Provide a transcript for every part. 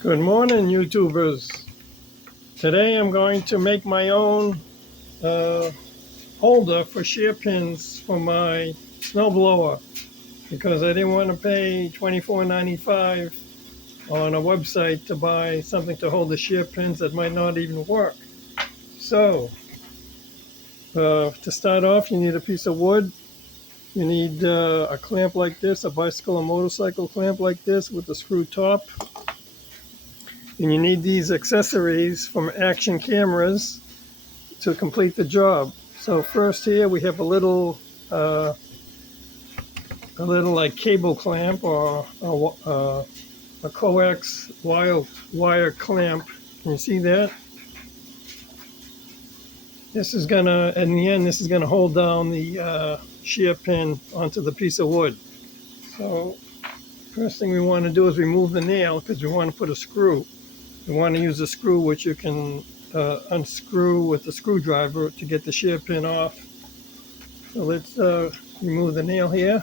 Good morning, YouTubers. Today I'm going to make my own uh, holder for shear pins for my snowblower because I didn't want to pay $24.95 on a website to buy something to hold the shear pins that might not even work. So, to start off, you need a piece of wood. You need a clamp like this, a bicycle or motorcycle clamp like this with a screw top. And you need these accessories from Action Cameras to complete the job. So first here we have uh, a little like cable clamp or a coax wire clamp. Can you see that? This is gonna, in the end, this is gonna hold down the shear pin onto the piece of wood. So first thing we want to do is remove the nail because we want to put a screw. We want to use a screw which you can unscrew with the screwdriver to get the shear pin off. So let's remove the nail here.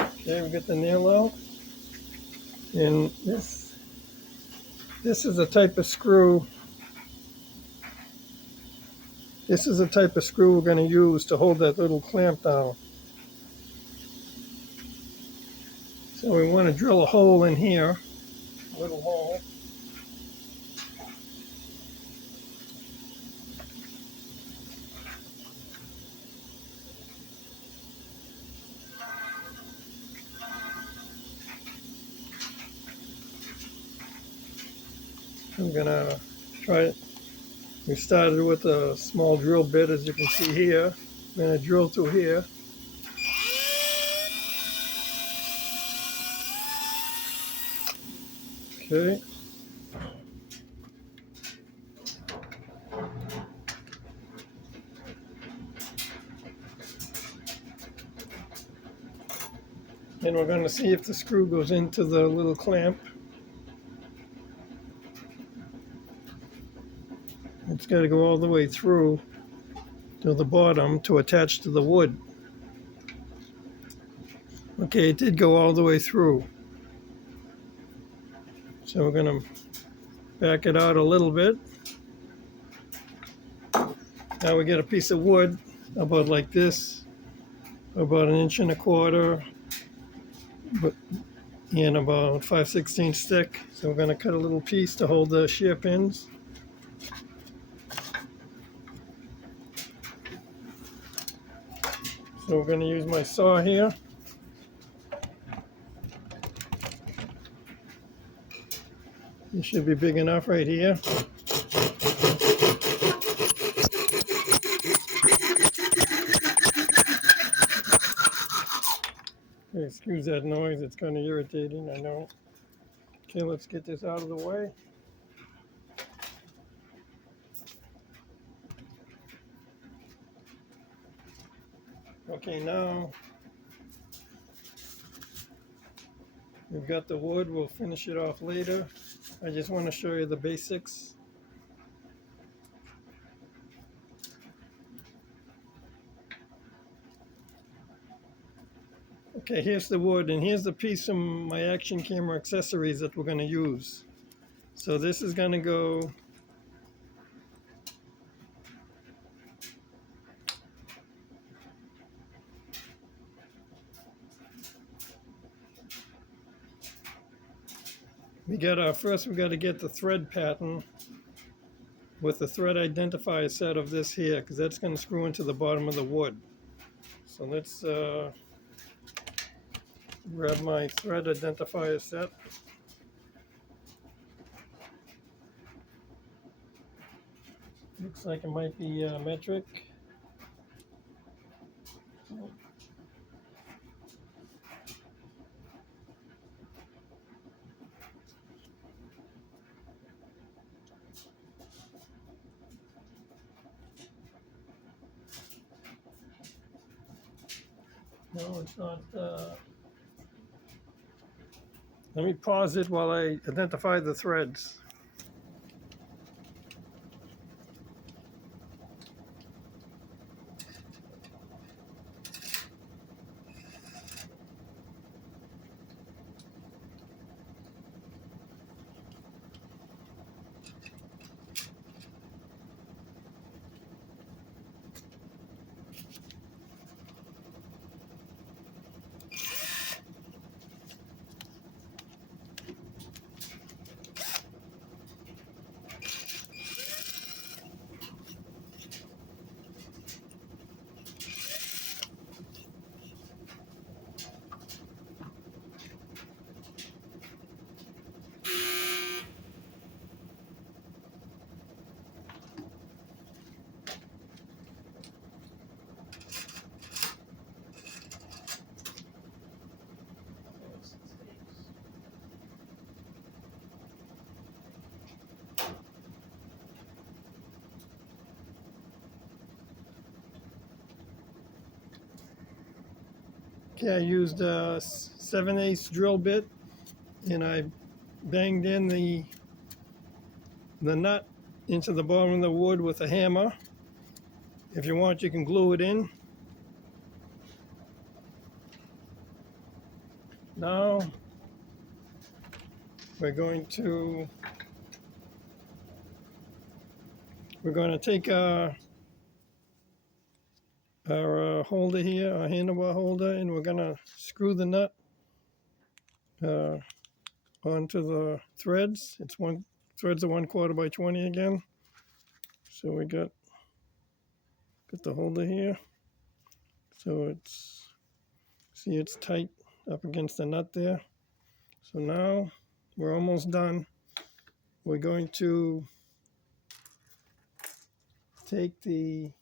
Okay, we get the nail out. And this is a type of screw. This is the type of screw we're going to use to hold that little clamp down. So we want to drill a hole in here, a little hole. I'm going to try it. We started with a small drill bit, as you can see here. I'm going to drill through here. Okay. And we're going to see if the screw goes into the little clamp. It's got to go all the way through to the bottom to attach to the wood. Okay, it did go all the way through. So we're going to back it out a little bit. Now we get a piece of wood about like this, about 1.25 inches, and about 5/16 thick. So we're going to cut a little piece to hold the shear pins. So we're going to use my saw here. It should be big enough right here. Excuse that noise, it's kind of irritating, I know. Okay, let's get this out of the way. Okay, now we've got the wood, we'll finish it off later. I just want to show you the basics. Okay, here's the wood, and here's the piece from my Action Camera accessories that we're going to use. So this is going to go first we got to get the thread pattern with the thread identifier set of this here, because that's going to screw into the bottom of the wood. So let's grab my thread identifier set. Looks like it might be metric. No, it's not. Let me pause it while I identify the threads. Okay, I used a 7/8 drill bit, and I banged in the nut into the bottom of the wood with a hammer. If you want, you can glue it in. Now we're going to take our holder here, our handlebar holder, and we're going to screw the nut onto the threads. Threads are 1/4 by 20 again. So we got the holder here. So it's tight up against the nut there. So now we're almost done. We're going to take the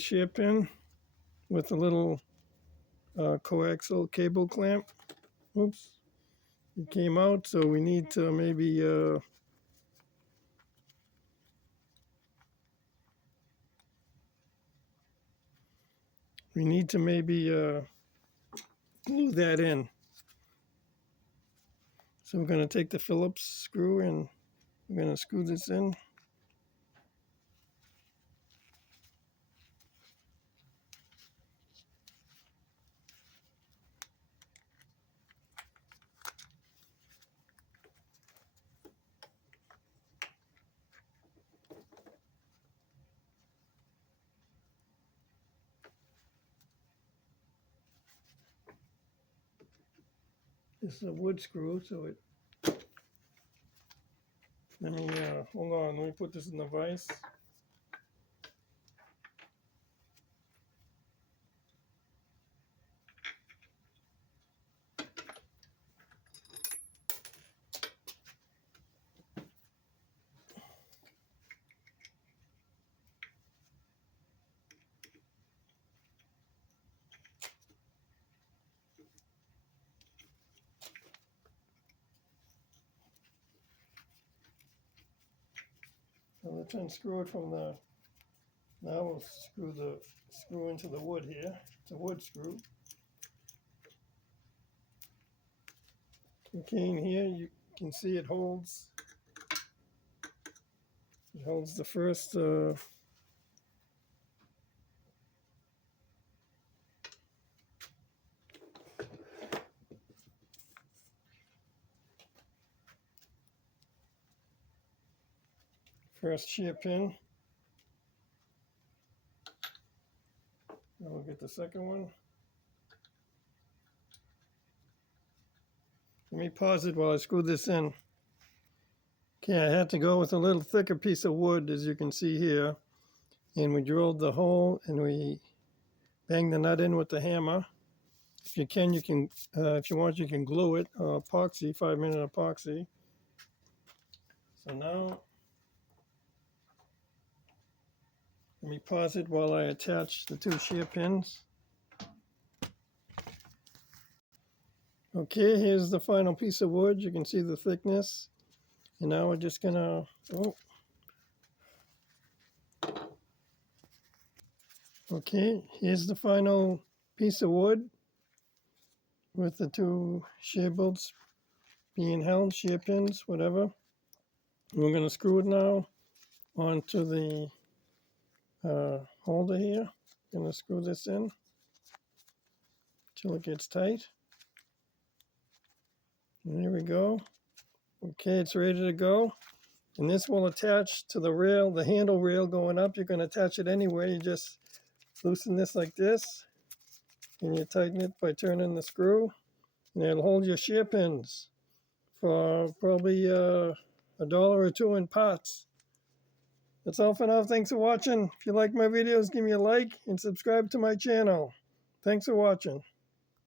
shear pin with a little coaxial cable clamp. Oops, it came out, so we need to maybe glue that in. So we're going to take the Phillips screw and we're going to screw this in. This is a wood screw, so let me hold on. Let me put this in the vise. So let's unscrew it from the. Now we'll screw into the wood here. It's a wood screw. Okay, in here you can see it holds. It holds the first. First shear pin. Now we'll get the second one. Let me pause it while I screw this in. Okay, I had to go with a little thicker piece of wood, as you can see here. And we drilled the hole and we banged the nut in with the hammer. If you can, if you want, you can glue it, epoxy, 5-minute epoxy. So now, let me pause it while I attach the 2 shear pins. Okay, here's the final piece of wood. You can see the thickness. And now we're just gonna, okay, here's the final piece of wood with the 2 shear bolts being held, shear pins, whatever. We're gonna screw it now onto the holder here. Gonna screw this in till it gets tight. And here we go. Okay, it's ready to go. And this will attach to the rail, the handle rail going up. You can attach it anyway. You just loosen this like this, and you tighten it by turning the screw. And it'll hold your shear pins for probably $1 or $2 in pots. That's all for now. Thanks for watching. If you like my videos, give me a like and subscribe to my channel. Thanks for watching.